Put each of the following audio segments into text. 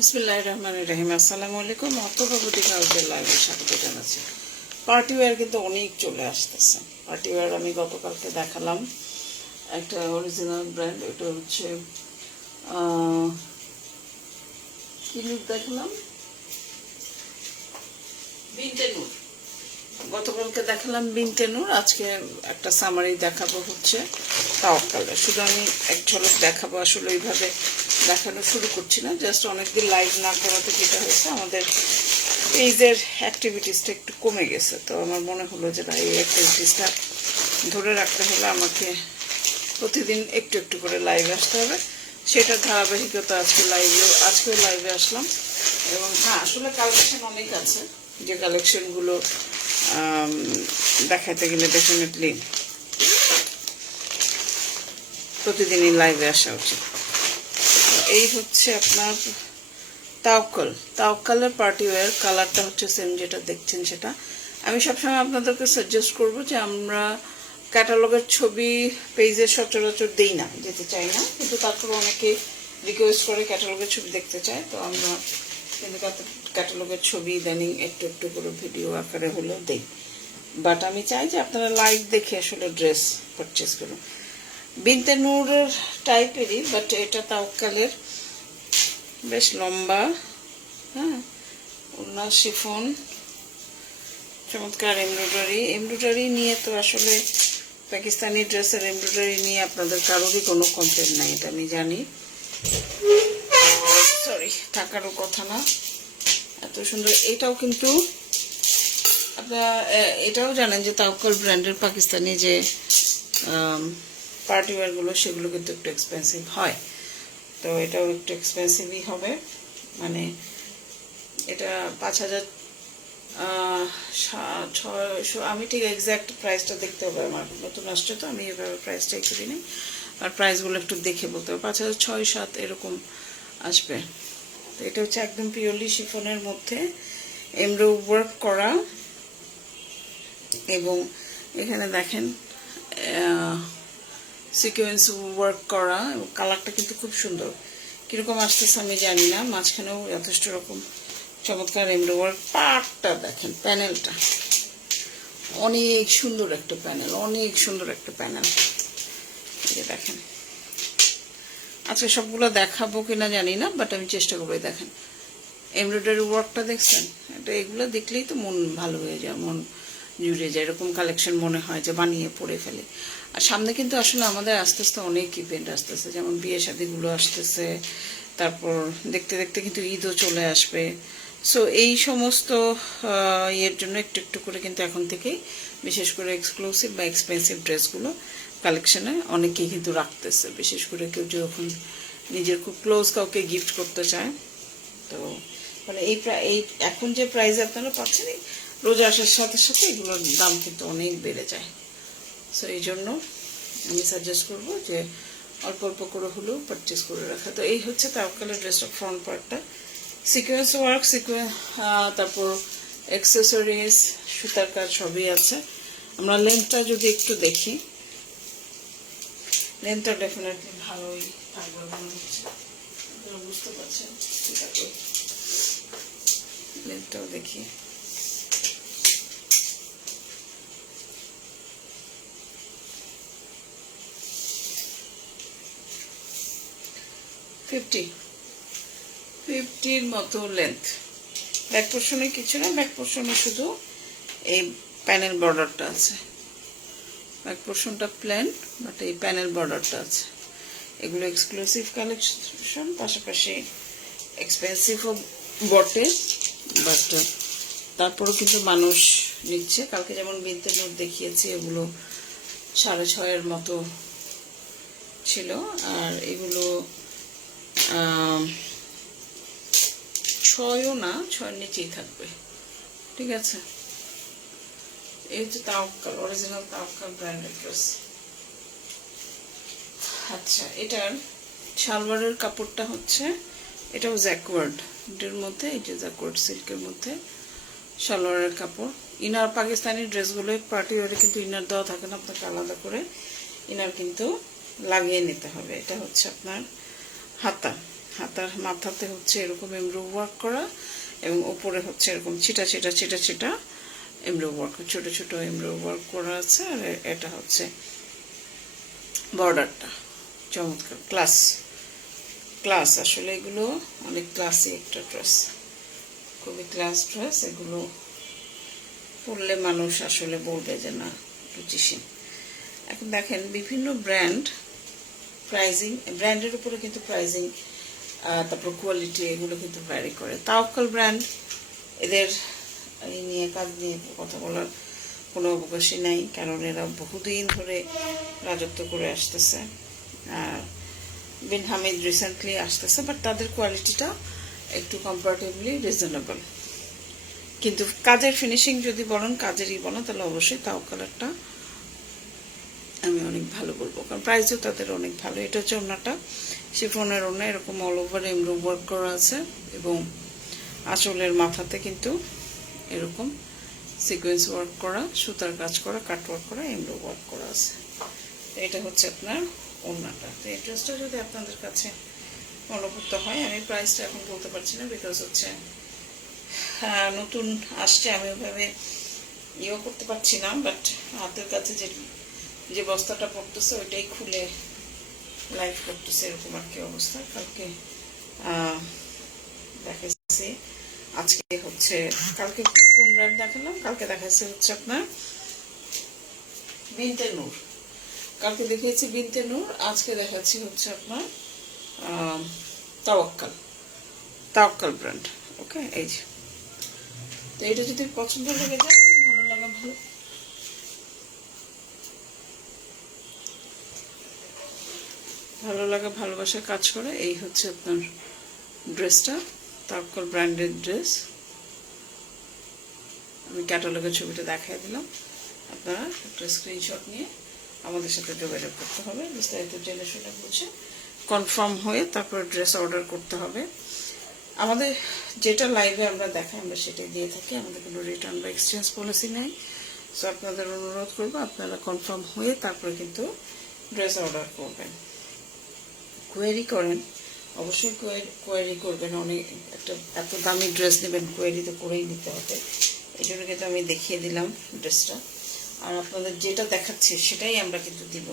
বিসমিল্লাহ রহমান রহিম আসসালামু আলাইকুম অর্থপ্রগতি কাউদের লাইভে স্বাগত জানাচ্ছি। পার্টি ওয়্যার কিন্তু অনেক চলে আসতেছে। পার্টি ওয়্যার আমি গতকালকে দেখালাম। একটা অরিজিনাল ব্র্যান্ড এটা হচ্ছে কি লুক দেখলাম? গতকালকে দেখালাম বিনটেনুর আজকে একটা সামারি দেখাবো হচ্ছে তাওয়াক্কালের শুধু আমি এক ঝলক দেখাবো, আসলে ওইভাবে দেখানো শুরু করছি না জাস্ট অনেকদিন লাইভ না করাতে যেটা হয়েছে, আমাদের পেজের অ্যাক্টিভিটিসটা একটু কমে গেছে। তো আমার মনে হলো যে না এই অ্যাক্টিভিটিসটা ধরে রাখতে হলে আমাকে প্রতিদিন একটু একটু করে লাইভে আসতে হবে। সেটার ধারাবাহিকতা, আজকে লাইভে আজকেও লাইভে আসলাম। এবং হ্যাঁ আসলে কালেকশন অনেক আছে। যে কালেকশনগুলো দেখাতে গেলে ডেফিনেটলি প্রতিদিনই লাইভে আসা উচিত। এই হচ্ছে আপনার তাওকল। তাওকালের পার্টি ওয়্যার কালারটা হচ্ছে সেম যেটা দেখছেন সেটা। আমি সবসময় আপনাদেরকে সাজেস্ট করব যে আমরা ক্যাটালগের ছবি পেজে সচরাচর দেই না, যেতে চাই না। কিন্তু তারপর অনেকে রিকোয়েস্ট করে ক্যাটালগের ছবি দেখতে চায়, তো আমরা কিন্তু ক্যাটালগের ছবি, ইদানিং একটু একটু করে ভিডিও আকারে হলেও দেই। বাট আমি চাই যে আপনারা লাইভ দেখে আসলে ড্রেস পারচেস করুন। বিনতে নূরের টাইপেরই বাট এটা তাওকালের বেশ লম্বা হ্যাঁ ওনা শিফন, চমৎকার এমব্রয়ডারি। এমব্রয়ডারি নিয়ে তো আসলে পাকিস্তানি ড্রেসের এমব্রয়ডারি নিয়ে আপনাদের কারোরই কোনো কমপ্লেন নাই, এটা আমি জানি। সরি টাকারও কথা না। এত সুন্দর, এটাও কিন্তু আপনারা এটাও জানেন যে তাওকাল ব্র্যান্ডের পাকিস্তানি যে পার্টি ওয়্যারগুলো সেগুলো কিন্তু একটু এক্সপেন্সিভ হয়। তো এটাও একটু এক্সপেন্সিভই হবে। মানে এটা পাঁচ হাজার ছয়শো, আমি ঠিক এক্স্যাক্ট প্রাইসটা দেখতে হবে আমার। নতুন আসছে তো, আমি এভাবে প্রাইসটাই করি নি আর প্রাইসগুলো একটু দেখে বলতে হবে। পাঁচ হাজার ছয় সাত এরকম আসবে। তো এটা হচ্ছে একদম পিওরলি শিফনের মধ্যে এমব্রো ওয়ার্ক করা। এবং এখানে দেখেন সিকোয়েন্স ওয়ার্ক করা এবং কালারটা কিন্তু খুব সুন্দর। কীরকম আসতেছে আমি জানি না, মাঝখানেও যথেষ্ট রকম চমৎকার এমব্রো ওয়ার্ক পার্টটা দেখেন প্যানেলটা অনেক সুন্দর একটা প্যানেল অনেক সুন্দর একটা প্যানেল এই দেখেন। আজকে সবগুলো দেখাবো কিনা জানি না বাট আমি চেষ্টা করব দেখেন। এমব্রয়ডারি ওয়ার্কটা দেখছেন? এটা এগুলো দেখলেই তো মন ভালো হয়ে যায়, মন জুড়ে যায়। এরকম কালেকশন মনে হয় যে বানিয়ে পড়ে ফেলে। আর সামনে কিন্তু আসলে আমাদের আস্তে আস্তে অনেক ইভেন্ট আসতেছে, যেমন বিয়ে শাদিগুলো আসতেছে, তারপর দেখতে দেখতে কিন্তু ঈদও চলে আসবে। সো এই সমস্ত ইয়ের জন্য একটু একটু করে কিন্তু এখন থেকেই, বিশেষ করে এক্সক্লুসিভ বা এক্সপেন্সিভ ড্রেসগুলো কালেকশানে অনেকেই কিন্তু রাখতেছে। বিশেষ করে কেউ যখন নিজের খুব ক্লোজ কাউকে গিফট করতে চায়। তো মানে এই এই এখন যে প্রাইস আপনারা পাচ্ছেন রোজা আসার সাথে সাথে এগুলোর দাম কিন্তু অনেক বেড়ে যায়। সো এই জন্য আমি সাজেস্ট করব যে অল্প অল্প করে হলেও পারচেস করে রাখা। তো এই হচ্ছে তাওকালের ড্রেসটা ফ্রন্ট পার্টটা সিকোয়েন্স ওয়ার্ক সিকোয়েন্স তারপর অ্যাক্সেসরিজ সুতার কাজ সবই আছে। আমরা লেন্থটা যদি একটু দেখি লেন্থটা ডেফিনেটলি ভালোই থাকবে মনে হচ্ছে। বুঝতে পারছেন? লেন্থটাও দেখি। ফিফটি ফিফটির মতো লেন্থ ব্যাক পোর্শনে কিছু না ব্যাক পোর্শনে শুধু এই প্যানেল বর্ডারটা আছে। ব্যাক পোর্শনটা প্ল্যান বাট এই প্যানেল বর্ডারটা আছে। এগুলো এক্সক্লুসিভ কালেকশন পাশাপাশি এক্সপেন্সিভও বটে বাট তারপরেও কিন্তু মানুষ নিচ্ছে। কালকে যেমন বিনতে নোট দেখিয়েছি, এগুলো সাড়ে ছয়ের মতো ছিল। আর এগুলো ছয়ও না, ছয়ের নিচেই থাকবে। ঠিক আছে? এই হচ্ছে তাওকাল অরিজিনাল তাওকাল ব্র্যান্ডের ড্রেস আচ্ছা এটার সালোয়ারের কাপড়টা হচ্ছে, এটাও জ্যাকওয়ার্ড। এটার মধ্যে, এই যে জ্যাকওয়ার্ড সিল্কের মধ্যে সালোয়ারের কাপড়। ইনার পাকিস্তানি ড্রেসগুলো পার্টি ওয়ারে কিন্তু ইনার দেওয়া থাকে না, আপনাকে আলাদা করে ইনার কিন্তু লাগিয়ে নিতে হবে। এটা হচ্ছে আপনার হাতা। হাতার মাথাতে হচ্ছে এরকম এমব্রো ওয়ার্ক করা এবং ওপরে হচ্ছে এরকম ছিটা ছিটা ছিটা ছিটা এমব্রো ওয়ার্ক, ছোট ছোট এমব্রো ওয়ার্ক করা আছে আর এটা হচ্ছে বর্ডারটা। চমৎকার। ক্লাস। ক্লাস আসলে এগুলো অনেক ক্লাসি একটা ড্রেস। খুবই ক্লাস ড্রেস, এগুলো পরলে মানুষ আসলে বলবে যে না রুচিসীন এখন দেখেন বিভিন্ন ব্র্যান্ড প্রাইজিং, ব্র্যান্ডের উপরে কিন্তু প্রাইজিং তারপর কোয়ালিটি এগুলো কিন্তু ভ্যারি করে। তাওকাল ব্র্যান্ড এদের এই নিয়ে কাজ নিয়ে কথা বলার কোনো অবকাশই নাই, কারণ এরা বহুদিন ধরে রাজত্ব করে আসতেছে। আর বিন হামিদ রিসেন্টলি আসতেছে বাট তাদের কোয়ালিটিটা একটু কম্পারেটিভলি রিজনেবল কিন্তু কাজের ফিনিশিং যদি বলেন, কাজেরই বলেন, তাহলে অবশ্যই তাও কালারটা আমি অনেক ভালো বলব, কারণ প্রাইসও তাদের অনেক ভালো। এটা হচ্ছে ওনাটা শিফনের ওনা এরকম অল ওভার এমব্রো ওয়ার্ক করা আছে এবং আঁচলের মাথাতে কিন্তু এরকম সিকোয়েন্স ওয়ার্ক করা সুতার কাজ করা কাট ওয়ার্ক করা এমব্রো ওয়ার্ক করা আছে। এটা হচ্ছে আপনার ওনাটা তো এই ড্রেসটা যদি আপনাদের কাছে অনুভূত হয় আমি প্রাইসটা এখন বলতে পারছি না বিকজ হচ্ছে হ্যাঁ, নতুন আসছে আমি ওইভাবে ইয়েও করতে পারছি না বাট হাতের কাছে যে যে বস্তাটা পড়তেছে ওইটাই খুলে লাইভ করতেছে এরকম আর কি অবস্থা, কালকে দেখাচ্ছি আজকে হচ্ছে, কালকে কোন ব্র্যান্ড দেখালাম? কালকে দেখাচ্ছে হচ্ছে আপনার বিনতে নূর। কালকে দেখিয়েছি বিনতে নূর, আজকে দেখাচ্ছি হচ্ছে আপনার তাওয়াক্কাল। তাওয়াক্কাল ব্র্যান্ড ওকে এই যে। তো এটা যদি পছন্দ লেগে যায় ভালো লাগা, ভালো ভালো লাগা, ভালোবাসা কাজ করে। এই হচ্ছে আপনার ড্রেসটা, তারকল ব্র্যান্ডেড ড্রেস। আমি ক্যাটালগের ছবিটা দেখাই দিলাম। আপনারা একটা স্ক্রিনশট নিয়ে আমাদের সাথে যোগাযোগ করতে হবে। বিস্তারিত জেনে শুনে বুঝে কনফার্ম হয়ে তারপর ড্রেস অর্ডার করতে হবে। আমাদের যেটা লাইভে আমরা দেখাই, আমরা সেটাই দিয়ে থাকি। আমাদের কোনো রিটার্ন বা এক্সচেঞ্জ পলিসি নেই। সো আপনাদের অনুরোধ করব, আপনারা কনফার্ম হয়ে তারপরে কিন্তু ড্রেস অর্ডার করবেন। কোয়েরি করেন, অবশ্যই কোয়েরি করবেন। অনেক একটা এত দামি ড্রেস নেবেন কোয়েরি তো করেই নিতে হবে। এই জন্য কিন্তু আমি দেখিয়ে দিলাম ড্রেসটা আর আপনাদের যেটা দেখাচ্ছে, সেটাই আমরা কিন্তু দিব।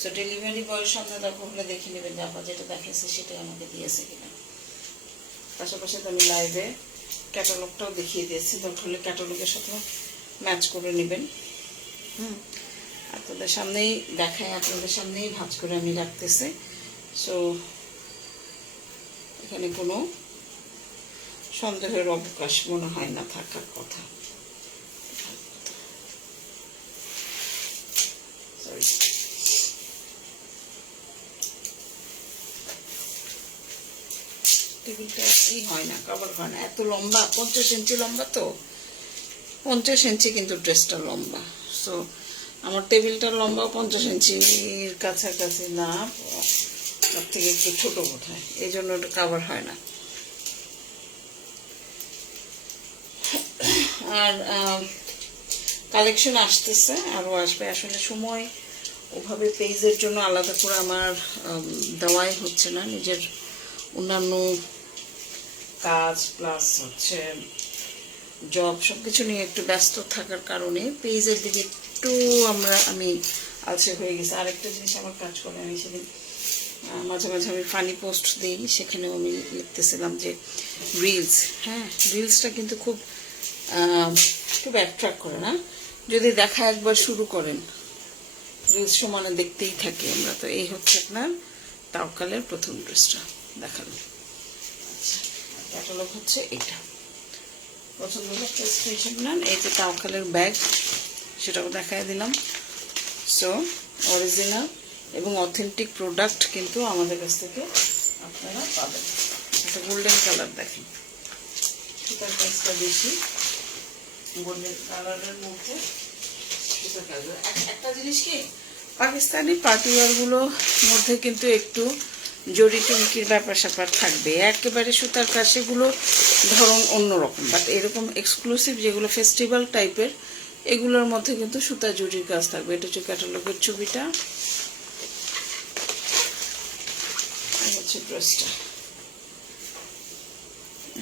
সো ডেলিভারি বয়ের সামনে দরকার হলে দেখে নেবেন যে আপনার যেটা দেখাচ্ছে সেটাই আমাকে দিয়েছে কিনা। পাশাপাশি তো আমি লাইভে ক্যাটালগটাও দেখিয়ে দিয়েছি। দরকার হলে ক্যাটালগের সাথে ম্যাচ করে নেবেন। হুম। আপনাদের সামনেই দেখায়, আপনাদের সামনেই ভাজ করে আমি রাখতেছি। সো এখানে কোনো সন্দেহের অবকাশ মনে হয় না থাকার কথা। টেবিলটা এই হয় না কভার হয় না। এত লম্বা, পঞ্চাশ ইঞ্চি লম্বা তো? পঞ্চাশ ইঞ্চি কিন্তু ড্রেসটা লম্বা। সো আমার টেবিলটা লম্বা, পঞ্চাশ ইঞ্চির কাছাকাছি না। তার থেকে একটু ছোট বোধহয় এই জন্য ওটা কাভার হয় না। আর কালেকশন আসতেছে আরও আসবে। আসলে সময় ওভাবে পেজের জন্য আলাদা করে আমার দেওয়াই হচ্ছে না। নিজের অন্যান্য কাজ প্লাস হচ্ছে জব সব কিছু নিয়ে একটু ব্যস্ত থাকার কারণে পেজের দিকে একটু আমরা, আমি আছে হয়ে গেছে। আরেকটা জিনিস আমার কাজ করে আমি সেদিন মাঝে মাঝে আমি ফানি পোস্ট দিই, সেখানেও আমি লিখতেছিলাম যে রিলস হ্যাঁ রিলসটা কিন্তু খুব খুব অ্যাট্রাক্ট করে, না? যদি দেখা একবার শুরু করেন রিলস সমানে দেখতেই থাকি আমরা, তো এই হচ্ছে আপনার তাওকালের প্রথম ড্রেসটা দেখালাম ক্যাটালগ হচ্ছে এটা। পছন্দ হলে নেন, এই যে তাওকালের ব্যাগ সেটাও দেখাই দিলাম। সো অরিজিনাল এবং অথেন্টিক প্রোডাক্ট কিন্তু আমাদের কাছ থেকে আপনারা পাবেন। একটা গোল্ডেন কালার দেখেন। সুতার কাজটা বেশি গোল্ডেন কালারের মধ্যে একটা জিনিস কি, পাকিস্তানি পার্টিওয়ারগুলোর মধ্যে কিন্তু একটু জড়ি টুমকির ব্যাপার স্যাপার থাকবে। একেবারে সুতার কাজ সেগুলো ধরন অন্যরকম বাট এরকম এক্সক্লুসিভ যেগুলো ফেস্টিভ্যাল টাইপের এগুলোর মধ্যে কিন্তু সুতা জুড়ির কাজ থাকবে। এটা হচ্ছে ক্যাটালগের ছবিটা এই হচ্ছে ড্রেসটা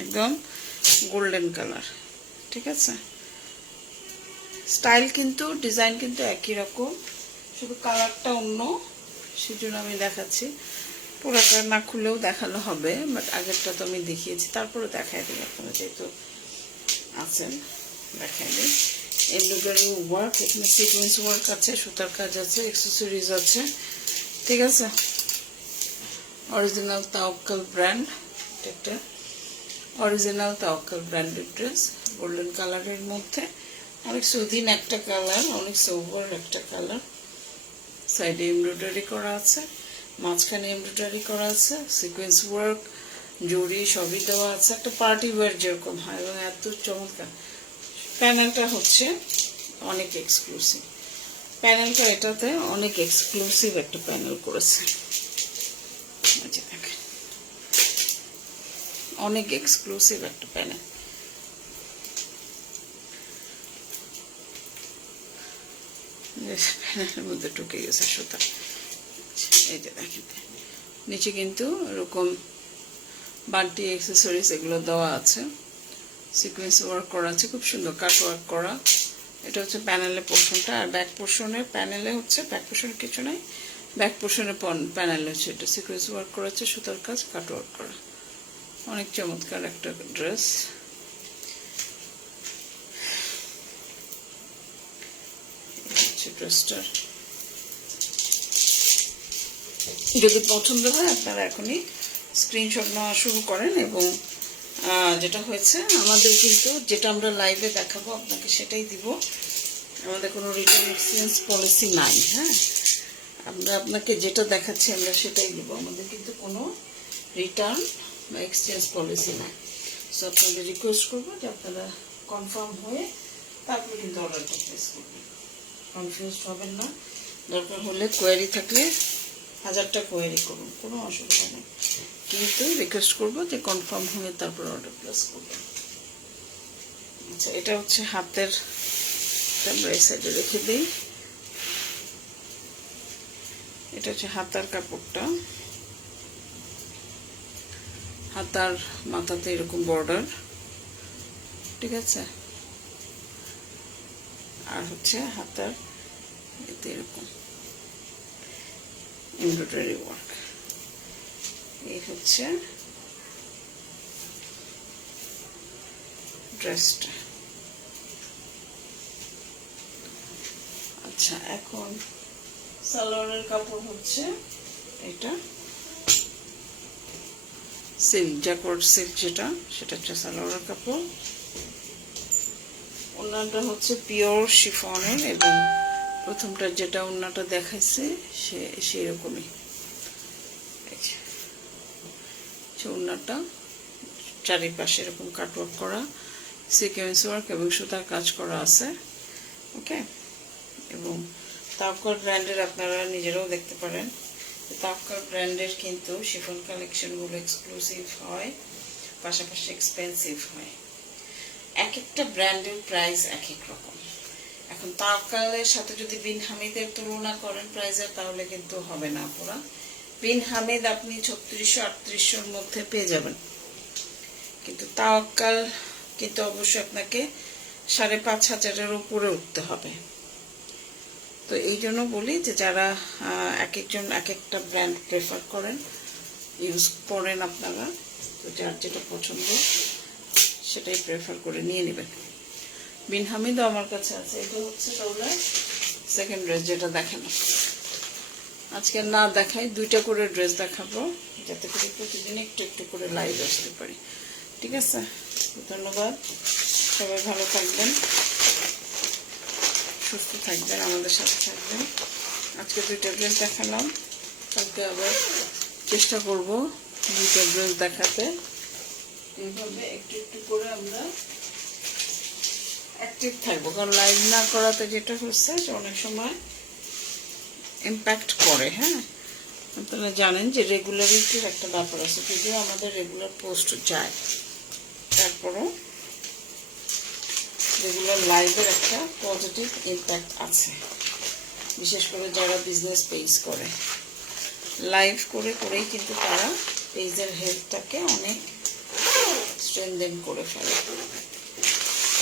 একদম গোল্ডেন কালার ঠিক আছে? স্টাইল কিন্তু ডিজাইন কিন্তু একই রকম। শুধু কালারটা অন্য, সেজন্য আমি দেখাচ্ছি। পুরোটা না খুলেও দেখানো হবে বাট আগেরটা তো আমি দেখিয়েছি। তারপরে দেখাই দিই আপনারা যেহেতু আছেন, দেখাই দিই। এমব্রয়ডারি ওয়ার্ক এখানে সিকোয়েন্স ওয়ার্ক আছে, সুতার কাজ আছে অ্যাক্সেসরিজ আছে, ঠিক আছে? অরিজিনাল তাওকাল ব্র্যান্ড একটা original Tawakkal branded dress golden কালারের মধ্যে। অনেক সুদিন একটা কালার অনেক সোভার একটা কালার সাইডে এমব্রয়ডারি করা আছে, মাঝখানে এমব্রয়ডারি করা আছে সিকোয়েন্স ওয়ার্ক জড়ি সবই দেওয়া আছে। একটা পার্টি ওয়্যার যেরকম হয়, এবং এত চমৎকার। প্যানেলটা হচ্ছে অনেক এক্সক্লুসিভ প্যানেলটা এটাতে অনেক এক্সক্লুসিভ একটা প্যানেল করেছে এই যে দেখেন অনেক এক্সক্লুসিভ একটা প্যানেল প্যানেলের মধ্যে ঢুকে গেছে সুতা। এই যে দেখেন। নিচে কিন্তু এরকম বান্টি অ্যাক্সেসরিজ এগুলো দেওয়া আছে। সিকোয়েন্স ওয়ার্ক করা আছে, খুব সুন্দর কাট ওয়ার্ক করা। এটা হচ্ছে প্যানেলের পোর্শনটা আর ব্যাক পোর্শনের প্যানেলে হচ্ছে ব্যাক পোর্শনের কিছু নাই। ব্যাক পোর্শনের প্যানেলে হচ্ছে এটা। সিকোয়েন্স ওয়ার্ক করা আছে, সুতার কাজ কাট ওয়ার্ক করা। অনেক চমৎকার একটা ড্রেস। হচ্ছে ড্রেসটার যদি পছন্দ হয়, আপনারা এখনই স্ক্রিনশট নেওয়া শুরু করেন এবং যেটা হয়েছে, আমাদের কিন্তু যেটা আমরা লাইভে দেখাবো, আপনাকে সেটাই দিব। আমাদের কোনো রিটার্ন এক্সচেঞ্জ পলিসি নাই হ্যাঁ? আমরা আপনাকে যেটা দেখাচ্ছি, আমরা সেটাই দিব। আমাদের কিন্তু কোনো রিটার্ন এক্সচেঞ্জ পলিসি নাই। সো আপনাদের রিকোয়েস্ট করব যে আপনারা কনফার্ম হয়ে তারপরে কিন্তু অর্ডারটা প্লেস করবেন। কনফিউজ হবেন না। দরকার হলে কোয়ারি থাকলে হাজারটা কোয়ারি করুন, কোনো অসুবিধা নেই। কিন্তু রিকোয়েস্ট করব যে কনফার্ম হয়ে তারপর অর্ডার প্লেস করবেন। আচ্ছা এটা হচ্ছে হাতের আমরা এই সাইডে রেখে দিই। এটা হচ্ছে হাতার কাপড়টা। হাতার মাথাতে এরকম বর্ডার ঠিক আছে? আর হচ্ছে হাতার এতে এরকম এমব্রয়ডারি ওয়ার্ক এই হচ্ছে ড্রেসটা আচ্ছা এখন সালোয়ারের কাপড় হচ্ছে এটা। সিল্ক জ্যাকর্ড সিল্ক যেটা, সেটা হচ্ছে সালোয়ারের কাপড়। ওনাটা হচ্ছে পিওর শিফনের এবং প্রথমটা যেটা ওনাটা দেখাইছে, সে, সেরকমই। ওনাটা চারিপাশে এরকম কাটওয়ার্ক করা সিকোয়েন্স ওয়ার্ক এবং সুতার কাজ করা আছে ওকে এবং তাপকর ব্র্যান্ডের আপনারা নিজেরাও দেখতে পারেন। তাপকর ব্র্যান্ডের কিন্তু শিফন কালেকশনগুলো এক্সক্লুসিভ হয়, পাশাপাশি এক্সপেন্সিভ হয়। এক একটা ব্র্যান্ডের প্রাইস এক এক রকম। এখন তাওকালের সাথে যদি বিন হামিদের তুলনা করেন প্রাইসের তাহলে কিন্তু হবে না পুরা। বিন হামিদ আপনি ছত্রিশশো, আটত্রিশশোর মধ্যে পেয়ে যাবেন। কিন্তু তাওকাল কিন্তু অবশ্যই আপনাকে সাড়ে পাঁচ হাজারের উপরে উঠতে হবে। তো এই জন্য বলি যে যারা এক একজন এক একটা ব্র্যান্ড প্রেফার করেন ইউজ করেন আপনারা, তো যার যেটা পছন্দ, সেটাই প্রেফার করে নিয়ে নেবেন। বিন হামিদও আমার কাছে আছে, এটা হচ্ছে তাহলে সেকেন্ড ড্রেস যেটা দেখানো আজকে না দেখাই, দুইটা করে ড্রেস দেখাবো, যাতে করে প্রতিদিন একটু একটু করে লাইভ আসতে পারি। ঠিক আছে? ধন্যবাদ। সবাই ভালো থাকবেন। সুস্থ থাকবেন, আমাদের সাথে থাকবেন। আজকে দুইটা ড্রেস দেখালাম, কালকে আবার চেষ্টা করব দুইটা ড্রেস দেখাতে। এইভাবে একটু একটু করে আমরা অ্যাক্টিভ থাকব, কারণ লাইভ না করাতে যেটা হচ্ছে যে অনেক সময় ইম্প্যাক্ট করে হ্যাঁ? আপনারা জানেন যে রেগুলারিটির একটা ব্যাপার আছে, যদিও আমাদের রেগুলার পোস্ট যায়, তারপরও রেগুলার লাইভের একটা পজিটিভ ইম্প্যাক্ট আছে। বিশেষ করে যারা বিজনেস পেজ করে। লাইভ করে, করেই কিন্তু তারা পেজের হেলথটাকে অনেক লেনদেন করে ফেলে।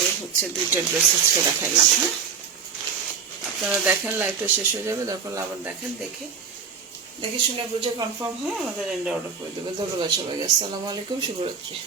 এই হচ্ছে দুইটা ড্রেস আজকে দেখাইলাম হ্যাঁ? আপনারা দেখেন লাইভটা শেষ হয়ে যাবে তখন আবার দেখেন, দেখে দেখে শুনে বুঝে কনফার্ম হয়ে আমাদের এন্ডে অর্ডার করে দেবে। ধন্যবাদ সবাইকে। আসসালামু আলাইকুম, শুভরাত্রি।